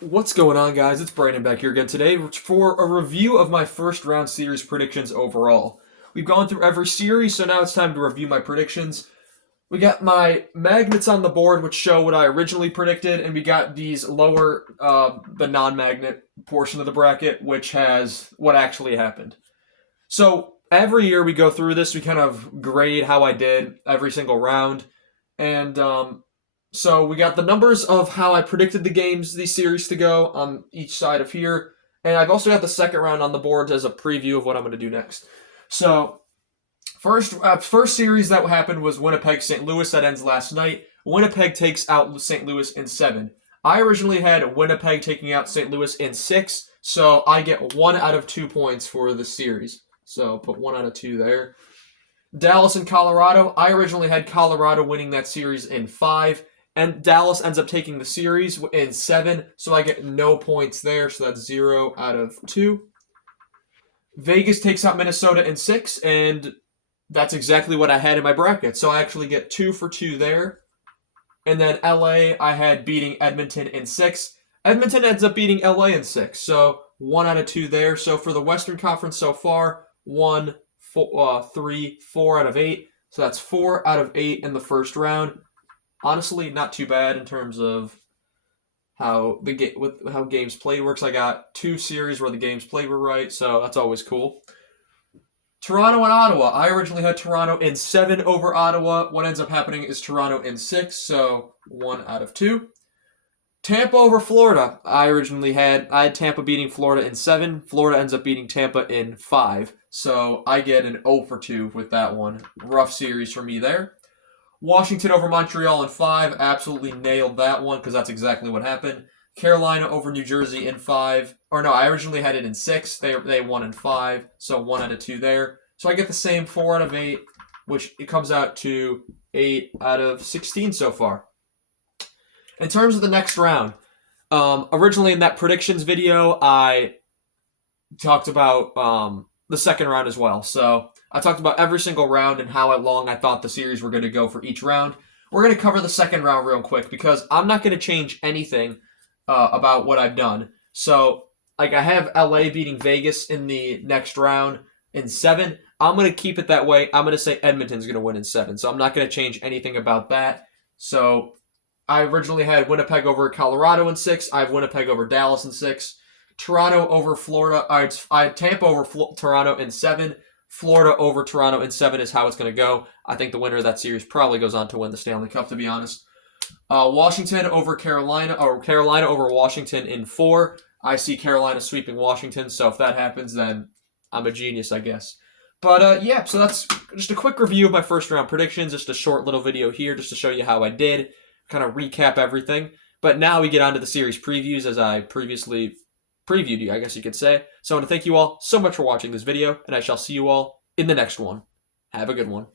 What's going on, guys? It's Brandon back here again today for a review of my first round series predictions overall. We've gone through every series, so now it's time to review my predictions. We got my magnets on the board, which show what I originally predicted, and we got these lower, the non-magnet portion of the bracket, which has what actually happened. So every year we go through this, we kind of grade how I did every single round, and so we got the numbers of how I predicted these series to go on each side of here, and I've also got the second round on the board as a preview of what I'm going to do next. So first series that happened was Winnipeg St. Louis that ends last night. Winnipeg takes out St. Louis in 7. I originally had Winnipeg taking out St. Louis in 6, so I get 1 out of 2 points for the series. So put 1 out of 2 there. Dallas and Colorado. I originally had Colorado winning that series in 5. And Dallas ends up taking the series in 7, so I get no points there, so that's 0 out of 2. Vegas takes out Minnesota in 6, and that's exactly what I had in my bracket, so I actually get 2 for 2 there. And then LA, I had beating Edmonton in 6. Edmonton ends up beating LA in 6, so 1 out of 2 there. So for the Western Conference so far, 1, 3, 4 out of 8. So that's 4 out of 8 in the first round. Honestly, not too bad in terms of how how games played works. I got 2 series where the games played were right, so that's always cool. Toronto and Ottawa. I originally had Toronto in 7 over Ottawa. What ends up happening is Toronto in 6, so 1 out of 2. Tampa over Florida. I had Tampa beating Florida in 7. Florida ends up beating Tampa in 5, so I get an 0 for 2 with that one. Rough series for me there. Washington over Montreal in 5. Absolutely nailed that one because that's exactly what happened. Carolina over New Jersey in 5. Or no, I originally had it in 6. They won in 5, so 1 out of 2 there. So I get the same 4 out of 8, which it comes out to 8 out of 16 so far. In terms of the next round, originally in that predictions video, I talked about the second round as well. So I talked about every single round and how long I thought the series were going to go for each round. We're going to cover the second round real quick because I'm not going to change anything about what I've done. So, like, I have LA beating Vegas in the next round in 7. I'm going to keep it that way. I'm going to say Edmonton's going to win in 7. So I'm not going to change anything about that. So I originally had Winnipeg over Colorado in 6. I have Winnipeg over Dallas in 6. Toronto over Florida. I had Tampa over Toronto in 7. Florida over Toronto in 7 is how it's going to go. I think the winner of that series probably goes on to win the Stanley Cup, to be honest. Washington over Carolina, or Carolina over Washington in 4. I see Carolina sweeping Washington, so if that happens, then I'm a genius, I guess. But yeah, so that's just a quick review of my first round predictions. Just a short little video here just to show you how I did, kind of recap everything. But now we get on to the series previews as I previously previewed you, I guess you could say. So I want to thank you all so much for watching this video, and I shall see you all in the next one. Have a good one.